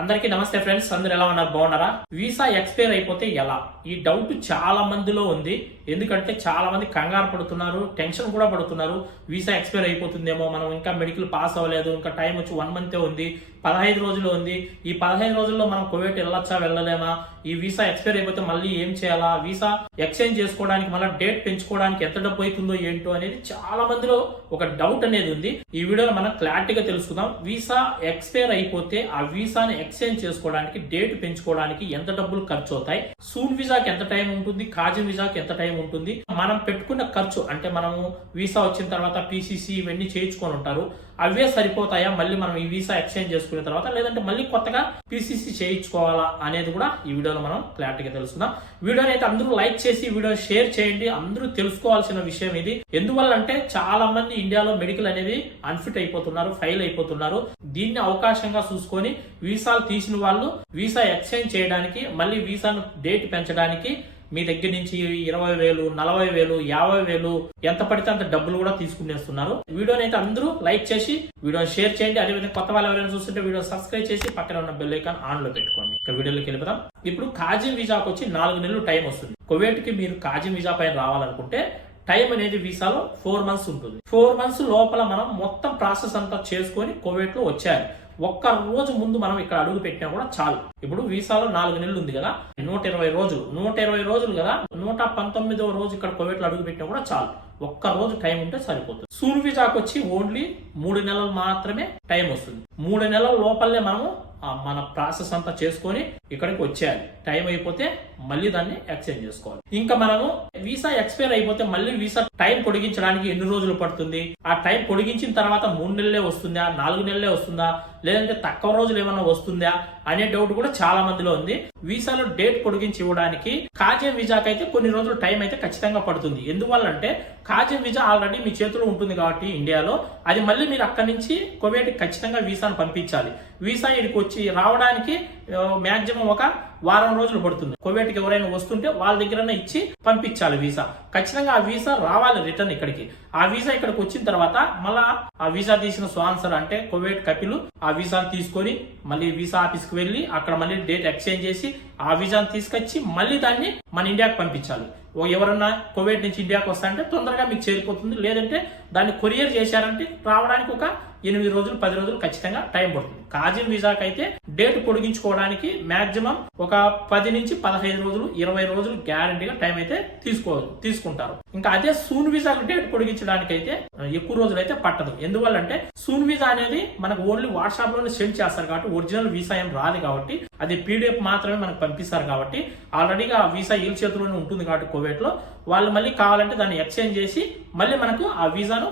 అందరికీ నమస్తే ఫ్రెండ్స్, అందరు ఎలా ఉన్నారు? బాగున్నారా? వీసా ఎక్స్పైర్ అయిపోతే ఎలా? ఈ డౌట్ చాలా మందిలో ఉంది. ఎందుకంటే చాలా మంది కంగారు పడుతున్నారు, టెన్షన్ కూడా పడుతున్నారు. వీసా ఎక్స్పైర్ అయిపోతుందేమో, మనం ఇంకా మెడికల్ పాస్ అవ్వలేదు, ఇంకా టైం వచ్చి 1 మంత్ ఉంది, 15 రోజులు ఉంది. ఈ 15 రోజుల్లో మనం కువైట్ వెళ్ళొచ్చా వెళ్ళలేమా? ఈ వీసా ఎక్స్పైర్ అయిపోతే మళ్ళీ ఏం చేయాలా? వీసా ఎక్స్చేంజ్ చేసుకోవడానికి మళ్ళీ డేట్ పెంచుకోవడానికి ఎంత డబ్బు అవుతుందో ఏంటో అనేది చాలా మందిలో ఒక డౌట్ అనేది ఉంది. ఈ వీడియోలో మనం క్లారిటీగా తెలుసుకుందాం. వీసా ఎక్స్పైర్ అయిపోతే ఆ వీసాని ఎక్స్చేంజ్ చేసుకోవడానికి డేట్ పెంచుకోవడానికి ఎంత డబ్బులు ఖర్చు అవుతాయి, సూన్ వీసాకి ఎంత టైం ఉంటుంది, కాజిన్ వీసాకి ఎంత టైం ఉంటుంది, మనం పెట్టుకున్న ఖర్చు అంటే మనము వీసా వచ్చిన తర్వాత పీసీసీ ఇవన్నీ చేయించుకొని ఉంటారు, అవే సరిపోతాయా మళ్ళీ మనం ఈ వీసా ఎక్స్చేంజ్ చేసుకున్న తర్వాత, లేదంటే మళ్ళీ కొత్తగా పీసీసీ చేయించుకోవాలా అనేది కూడా ఈ వీడియోలో మనం క్లారిటీగా తెలుసుకుందాం. వీడియోని అయితే అందరూ లైక్ చేసి వీడియో షేర్ చేయండి. అందరూ తెలుసుకోవాల్సిన విషయం ఇది. ఎందువల్ల అంటే చాలా మంది ఇండియాలో మెడికల్ అనేది అన్ఫిట్ అయిపోతున్నారు, ఫెయిల్ అయిపోతున్నారు. దీన్ని అవకాశంగా చూసుకొని వీసాలు తీసిన వాళ్ళు వీసా ఎక్స్చేంజ్ చేయడానికి, మళ్ళీ వీసాను డేట్ పెంచడానికి మీ దగ్గర నుంచి 20,000, 40,000, 50,000 ఎంత పడితే అంత డబ్బులు కూడా తీసుకునేస్తున్నారు. వీడియోని అయితే అందరూ లైక్ చేసి వీడియోని షేర్ చేయండి. అదేవిధంగా కొత్త వాళ్ళు ఎవరైనా చూస్తుంటే వీడియో సబ్స్క్రైబ్ చేసి పక్కన ఉన్న బెల్ ఐకాన్ ఆన్ లో పెట్టుకోండి. ఇక వీడియోలోకి వెళ్ళిపోదాం. ఇప్పుడు కాజిన్ వీసాకు వచ్చి 4 నెలలు టైం వస్తుంది. కువైట్ కి మీరు కాజిన్ వీసా పైన రావాలనుకుంటే టైం అనేది వీసాలో 4 మంత్స్ ఉంటుంది. 4 మంత్స్ లోపల మనం మొత్తం ప్రాసెస్ అంతా చేసుకొని కువైట్ లో వచ్చారు. ఒక్క రోజు ముందు మనం ఇక్కడ అడుగు పెట్టినా కూడా చాలు. ఇప్పుడు వీసాలో 4 నెలలు ఉంది కదా, 120 రోజులు 120 రోజులు కదా, 119వ రోజు ఇక్కడ కువైట్ లో అడుగు పెట్టినా కూడా చాలు. ఒక్క రోజు టైం ఉంటే సరిపోతుంది. సూన్ వీసాకు వచ్చి ఓన్లీ 3 నెలలు మాత్రమే టైం వస్తుంది. 3 నెలల లోపలనే మనము మన ప్రాసెస్ అంతా చేసుకొని ఇక్కడికి వచ్చేయాలి. టైం అయిపోతే మళ్ళీ దాన్ని ఎక్స్చేంజ్ చేసుకోవాలి. ఇంకా మనము వీసా ఎక్స్పైర్ అయిపోతే మళ్ళీ వీసా టైం పొడిగించడానికి ఎన్ని రోజులు పడుతుంది, ఆ టైం పొడిగించిన తర్వాత 3 నెలలే వస్తుందా, 4 నెలలే వస్తుందా, లేదంటే తక్కువ రోజులు ఏమన్నా వస్తుందా అనే డౌట్ కూడా చాలా మందిలో ఉంది. వీసాలో డేట్ పొడిగించి ఇవ్వడానికి కాజిన్ వీసాకి అయితే కొన్ని రోజులు టైం అయితే ఖచ్చితంగా పడుతుంది. ఎందువల్లంటే కాజిన్ వీసా ఆల్రెడీ మీ చేతిలో ఉంటుంది కాబట్టి ఇండియాలో, అది మళ్ళీ మీరు అక్కడి నుంచి కువైట్ ఖచ్చితంగా వీసాను పంపించాలి. వీసా ఇక్కడికి వచ్చి రావడానికి మాక్సిమం ఒక వారం రోజులు పడుతుంది. కువైట్కి ఎవరైనా వస్తుంటే వాళ్ళ దగ్గరనే ఇచ్చి పంపించాలి వీసా. ఖచ్చితంగా ఆ వీసా రావాలి రిటర్న్ ఇక్కడికి. ఆ వీసా ఇక్కడికి వచ్చిన తర్వాత మళ్ళా ఆ వీసా తీసిన స్పాన్సర్ అంటే కువైట్ కపిలు ఆ వీసాను తీసుకొని మళ్ళీ వీసా ఆఫీస్కి వెళ్ళి అక్కడ మళ్ళీ డేట్ ఎక్స్చేంజ్ చేసి ఆ వీసాను తీసుకొచ్చి మళ్ళీ దాన్ని మన ఇండియాకి పంపించాలి. ఎవరన్నా కువైట్ నుంచి ఇండియాకి వస్తారంటే తొందరగా మీకు చేరిపోతుంది. లేదంటే దాన్ని కొరియర్ చేశారంటే రావడానికి ఒక 8 రోజులు 10 రోజులు ఖచ్చితంగా టైం పడుతుంది. కాజిన్ వీసాకి అయితే డేట్ పొడిగించుకోవడానికి మాక్సిమం ఒక 10 నుంచి 15 రోజులు 20 రోజులు గ్యారంటీగా టైం అయితే తీసుకుంటారు. ఇంకా అదే సూన్ వీసాకి డేట్ పొడిగించడానికి అయితే ఎక్కువ రోజులు అయితే పట్టదు. ఎందువల్లంటే సూన్ వీసా అనేది మనకు ఓన్లీ వాట్సాప్ లోనే సెండ్ చేస్తారు కాబట్టి ఒరిజినల్ వీసా ఏం రాదు కాబట్టి, అది పీడిఎఫ్ మాత్రమే మనకు పంపిస్తారు కాబట్టి ఆల్రెడీగా ఆ వీసా వీళ్ళ చేతిలోనే ఉంటుంది కాబట్టి కువైట్ లో వాళ్ళు మళ్ళీ కావాలంటే దాన్ని ఎక్స్చేంజ్ చేసి మళ్ళీ మనకు ఆ వీసాను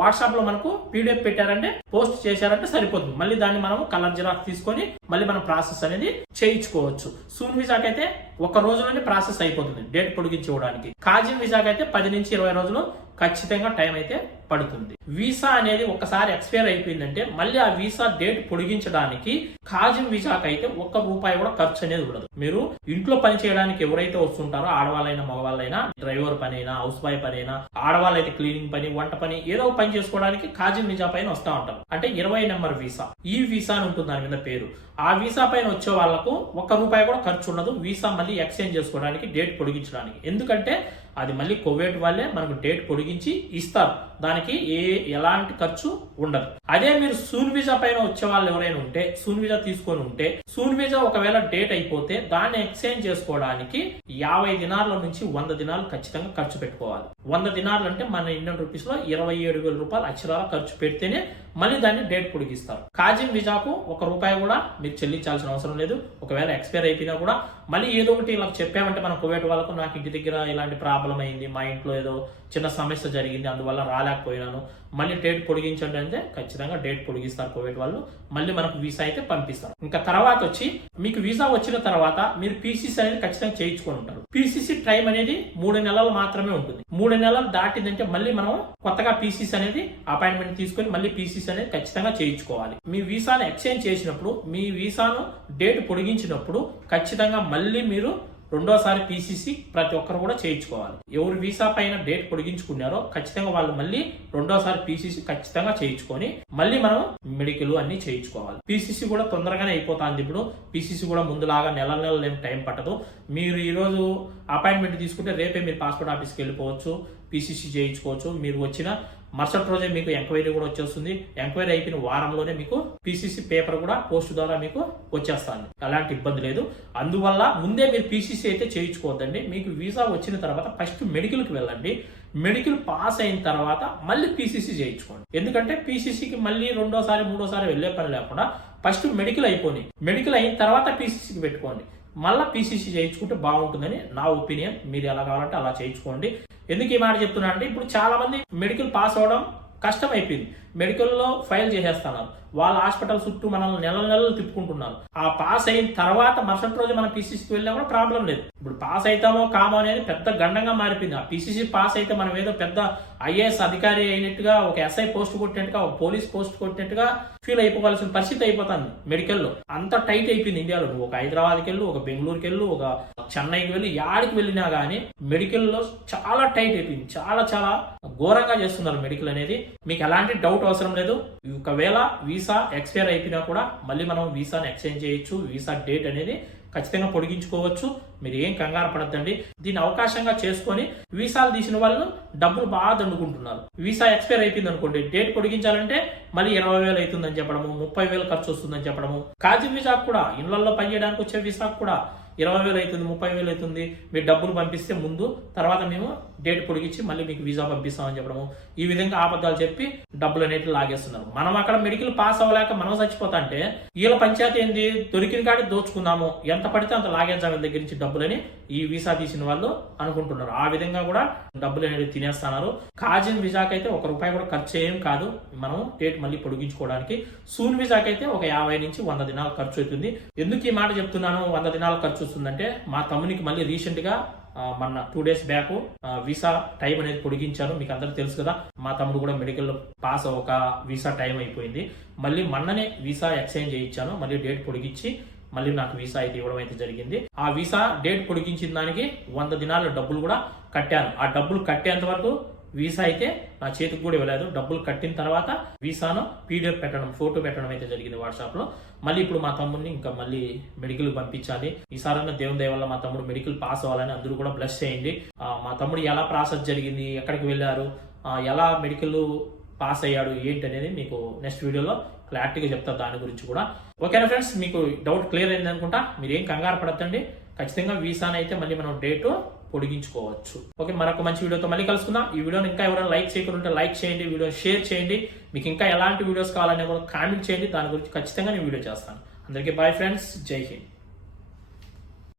వాట్సాప్ లో మనకు పీడిఎఫ్ పెట్టారంటే పోస్ట్ చేశారంటే సరిపోతుంది. మళ్ళీ దాన్ని మనం కలర్ జిరాక్స్ తీసుకొని మళ్ళీ మనం ప్రాసెస్ అనేది చేయించుకోవచ్చు. సూన్ వీసాకి అయితే ఒక రోజులోనే ప్రాసెస్ అయిపోతుంది డేట్ పొడిగించి ఇవ్వడానికి. కాజిన్ వీసాకి అయితే 10 నుంచి 20 రోజులు ఖచ్చితంగా టైం అయితే పడుతుంది. వీసా అనేది ఒకసారి ఎక్స్పైర్ అయిపోయిందంటే మళ్ళీ ఆ వీసా డేట్ పొడిగించడానికి కాజిన్ వీసాకి అయితే ₹1 కూడా ఖర్చు అనేది ఉండదు. మీరు ఇంట్లో పని చేయడానికి ఎవరైతే వస్తుంటారో ఆడవాళ్ళైనా మగవాళ్ళైనా, డ్రైవర్ పని అయినా, హౌస్ బాయ్ పని అయినా, ఆడవాళ్ళైతే క్లీనింగ్ పని, వంట పని ఏదో పని చేసుకోవడానికి కాజిన్ వీసా పైన వస్తూ ఉంటారు. అంటే 20 నెంబర్ వీసా, ఈ వీసా అని ఉంటుంది దాని మీద పేరు. ఆ వీసా పైన వచ్చే వాళ్లకు ₹1 కూడా ఖర్చు ఉండదు వీసా మళ్ళీ ఎక్స్చేంజ్ చేసుకోవడానికి, డేట్ పొడిగించడానికి. ఎందుకంటే అది మళ్ళీ కువైట్ వాళ్ళే మనకు డేట్ పొడిగించి ఇస్తారు. దానికి ఎలాంటి ఖర్చు ఉండదు. అదే మీరు సూన్ వీసా పైన వచ్చే వాళ్ళు ఎవరైనా ఉంటే, సూన్ వీసా తీసుకొని ఉంటే, సూన్ వీసా ఒకవేళ డేట్ అయిపోతే దాన్ని ఎక్స్చేంజ్ చేసుకోవడానికి 50 దినార్ల నుంచి 100 దినాలు ఖచ్చితంగా ఖర్చు పెట్టుకోవాలి. 100 దినార్లు అంటే మన ఇండియన్ రూపీస్ లో ₹27,000 అక్షరాల ఖర్చు పెడితేనే మళ్ళీ దాన్ని డేట్ పొడిగిస్తారు. కాజిన్ వీసాకు ₹1 కూడా మీరు చెల్లించాల్సిన అవసరం లేదు. ఒకవేళ ఎక్స్పైర్ అయిపోయినా కూడా మళ్ళీ ఏదో ఒకటి ఇలా చెప్పామంటే మనం కువైట్ వాళ్ళకు నాకు ఇంటి దగ్గర ఇలాంటి ప్రాబ్లం అయింది, మా ఇంట్లో ఏదో చిన్న సమస్య జరిగింది, అందువల్ల రాలేకపోయినాను, మళ్ళీ డేట్ పొడిగించండి అంటే ఖచ్చితంగా డేట్ పొడిగిస్తారు కువైట్ వాళ్ళు. మళ్ళీ మనకు వీసా అయితే పంపిస్తారు. ఇంకా తర్వాత వచ్చి మీకు వీసా వచ్చిన తర్వాత మీరు పీసీసీ అనేది ఖచ్చితంగా చేయించుకొని ఉంటారు. పీసీసీ టైం అనేది 3 నెలలు మాత్రమే ఉంటుంది. 3 నెలలు దాటిందంటే మళ్ళీ మనం కొత్తగా పీసీసీ అనేది అపాయింట్మెంట్ తీసుకొని మళ్ళీ పీసీసీ అనేది ఖచ్చితంగా చేయించుకోవాలి. మీ వీసాను ఎక్స్చేంజ్ చేసినప్పుడు, మీ వీసాను డేట్ పొడిగించినప్పుడు ఖచ్చితంగా మళ్ళీ మీరు రెండోసారి పీసీసీ ప్రతి ఒక్కరు కూడా చేయించుకోవాలి. ఎవరు వీసా పైన డేట్ పొడిగించుకున్నారో ఖచ్చితంగా వాళ్ళు మళ్ళీ రెండోసారి పీసీసీ ఖచ్చితంగా చేయించుకొని మళ్ళీ మనం మెడికల్ అన్ని చేయించుకోవాలి. పీసీసీ కూడా తొందరగానే అయిపోతుంది. ఇప్పుడు పీసీసీ కూడా ముందులాగా నెలలు ఏం టైం పట్టదు. మీరు ఈ రోజు అపాయింట్మెంట్ తీసుకుంటే రేపే మీరు పాస్పోర్ట్ ఆఫీస్కి వెళ్ళిపోవచ్చు, పీసీసీ చేయించుకోవచ్చు. మీరు వచ్చిన మరుసటి రోజే మీకు ఎంక్వైరీ కూడా వచ్చేస్తుంది. ఎంక్వైరీ అయిపోయిన వారంలోనే మీకు పీసీసీ పేపర్ కూడా పోస్ట్ ద్వారా మీకు వచ్చేస్తుంది. అలాంటి ఇబ్బంది లేదు. అందువల్ల ముందే మీరు పీసీసీ అయితే చేయించుకోవద్దండి. మీకు వీసా వచ్చిన తర్వాత ఫస్ట్ మెడికల్కి వెళ్ళండి. మెడికల్ పాస్ అయిన తర్వాత మళ్ళీ పీసీసీ చేయించుకోండి. ఎందుకంటే పీసీసీకి మళ్ళీ రెండోసారి మూడోసారి వెళ్ళే పని లేకుండా ఫస్ట్ మెడికల్ అయిపోయి మెడికల్ అయిన తర్వాత పీసీసీకి పెట్టుకోండి. మళ్ళీ పీసీసీ చేయించుకుంటే బాగుంటుందని నా ఒపీనియన్. మీరు ఎలా కావాలంటే అలా చేయించుకోండి. ఎందుకు ఈ మాట చెప్తున్నా అంటే ఇప్పుడు చాలా మంది మెడికల్ పాస్ అవడం కష్టం అయిపోయింది. మెడికల్లో ఫైల్ చేసేస్తున్నారు. వాళ్ళ హాస్పిటల్ చుట్టూ మనల్ని నెలలు తిప్పుకుంటున్నారు. ఆ పాస్ అయిన తర్వాత మరుసటి రోజు మనం పీసీసీకి వెళ్ళినా కూడా ప్రాబ్లం లేదు. ఇప్పుడు పాస్ అవుతామో కామో అనేది పెద్ద గండంగా మారిపోయింది. ఆ పీసీసీ పాస్ అయితే మనం ఏదో పెద్ద ఐఏఎస్ అధికారి అయినట్టుగా, ఒక ఎస్ఐ పోస్ట్ కొట్టినట్టుగా, ఒక పోలీస్ పోస్ట్ కొట్టినట్టుగా ఫీల్ అయిపోవాల్సిన పరిస్థితి అయిపోతుంది. మెడికల్లో అంత టైట్ అయిపోయింది ఇండియాలో. నువ్వు ఒక హైదరాబాద్కి వెళ్ళు, ఒక బెంగళూరుకి వెళ్ళు, ఒక చెన్నైకి వెళ్ళి, యాడికి వెళ్ళినా కానీ మెడికల్లో చాలా టైట్ అయిపోయింది. చాలా చాలా ఘోరంగా చేస్తున్నారు మెడికల్ అనేది. మీకు ఎలాంటి డౌట్ అవసరం లేదు. ఒకవేళ వీసా ఎక్స్పైర్ అయిపోయినా కూడా మళ్ళీ మనం వీసాని ఎక్స్చేంజ్ చేయొచ్చు. వీసా డేట్ అనేది ఖచ్చితంగా పొడిగించుకోవచ్చు. మీరు ఏం కంగారు పడద్దండి. దీన్ని అవకాశంగా చేసుకొని వీసాలు తీసిన వాళ్ళు డబ్బులు బాగా దండుకుంటున్నారు. వీసా ఎక్స్పైర్ అయిపోయింది అనుకోండి, డేట్ పొడిగించాలంటే మళ్ళీ 20,000 అవుతుందని చెప్పడము, 30,000 ఖర్చు వస్తుందని చెప్పడము. కాజీ వీసాకు కూడా, ఇళ్లలో పనిచేయడానికి వచ్చే వీసాకు కూడా 20,000 అవుతుంది, 30,000 అవుతుంది. మీరు డబ్బులు పంపిస్తే ముందు, తర్వాత మేము డేట్ పొడిగించి మళ్ళీ మీకు వీసా పంపిస్తామని చెప్పడము. ఈ విధంగా అబద్ధాలు చెప్పి డబ్బులు అనేవి లాగేస్తున్నారు. మనం అక్కడ మెడికల్ పాస్ అవ్వలేక మనం చచ్చిపోతా అంటే వీళ్ళ పంచాయతీ ఏంది, దొరికిన కాడి దోచుకుందాము, ఎంత పడితే అంత లాగేద్దాం వీళ్ళ దగ్గర నుంచి డబ్బులని ఈ వీసా తీసిన వాళ్ళు అనుకుంటున్నారు. ఆ విధంగా కూడా డబ్బులు అనేవి తినేస్తున్నారు. కాజిన్ వీసాకి అయితే ₹1 కూడా ఖర్చు ఏం కాదు. మనం డేట్ మళ్ళీ పొడిగించుకోవడానికి. సూన్ వీసాకి అయితే ఒక 50 నుంచి 100 దినాలు ఖర్చు అవుతుంది. ఎందుకు ఈ మాట చెప్తున్నాను 100 దినాలు ఖర్చు వస్తుందంటే, మా తమ్మునికి మళ్ళీ రీసెంట్ గా మొన్న 2 days బ్యాక్ వీసా టైం అనేది పొడిగించాను. మీకు అందరికి తెలుసు కదా, మా తమ్ముడు కూడా మెడికల్ పాస్ ఒక వీసా టైం అయిపోయింది. మళ్ళీ మొన్ననే వీసా ఎక్స్చేంజ్ చేయించాను. మళ్ళీ డేట్ పొడిగించి మళ్ళీ నాకు వీసా అయితే ఇవ్వడం అయితే జరిగింది. ఆ వీసా డేట్ పొడిగించిన దానికి 100 దినాల డబ్బులు కూడా కట్టాను. ఆ డబ్బులు కట్టేంత వరకు వీసా అయితే నా చేతికి కూడా ఇవ్వలేదు. డబ్బులు కట్టిన తర్వాత వీసాను పీడిఎఫ్ పెట్టడం, ఫోటో పెట్టడం అయితే జరిగింది వాట్సాప్ లో. మళ్ళీ ఇప్పుడు మా తమ్ముడిని ఇంకా మళ్ళీ మెడికల్ పంపించాలి. ఈసారన్నా దేవుని దయ వల్ల మా తమ్ముడు మెడికల్ పాస్ అవ్వాలని అందరూ కూడా బ్లెస్ చేయండి. మా తమ్ముడు ఎలా ప్రాసెస్ జరిగింది, ఎక్కడికి వెళ్ళారు, ఎలా మెడికల్ పాస్ అయ్యాడు ఏంటి అనేది మీకు నెక్స్ట్ వీడియోలో క్లారిటీగా చెప్తా. దాని గురించి కూడా ఓకేనా ఫ్రెండ్స్, మీకు డౌట్ క్లియర్ అయింది అనుకుంటా. మీరు ఏం కంగారు పడద్దండి. ఖచ్చితంగా వీసాని అయితే మళ్ళీ మనం డేట్ పొడిగించుకోవచ్చు. ఓకే, మరొక మంచి వీడియోతో మళ్ళీ కలుసుకుందాం. ఈ వీడియోని ఇంకా ఎవరైనా లైక్ చేయకుండా లైక్ చేయండి, వీడియో షేర్ చేయండి. మీకు ఇంకా ఎలాంటి వీడియోస్ కావాలనే కూడా కామెంట్ చేయండి. దాని గురించి ఖచ్చితంగా నేను వీడియో చేస్తాను. అందరికీ బాయ్ ఫ్రెండ్స్, జై హింద్.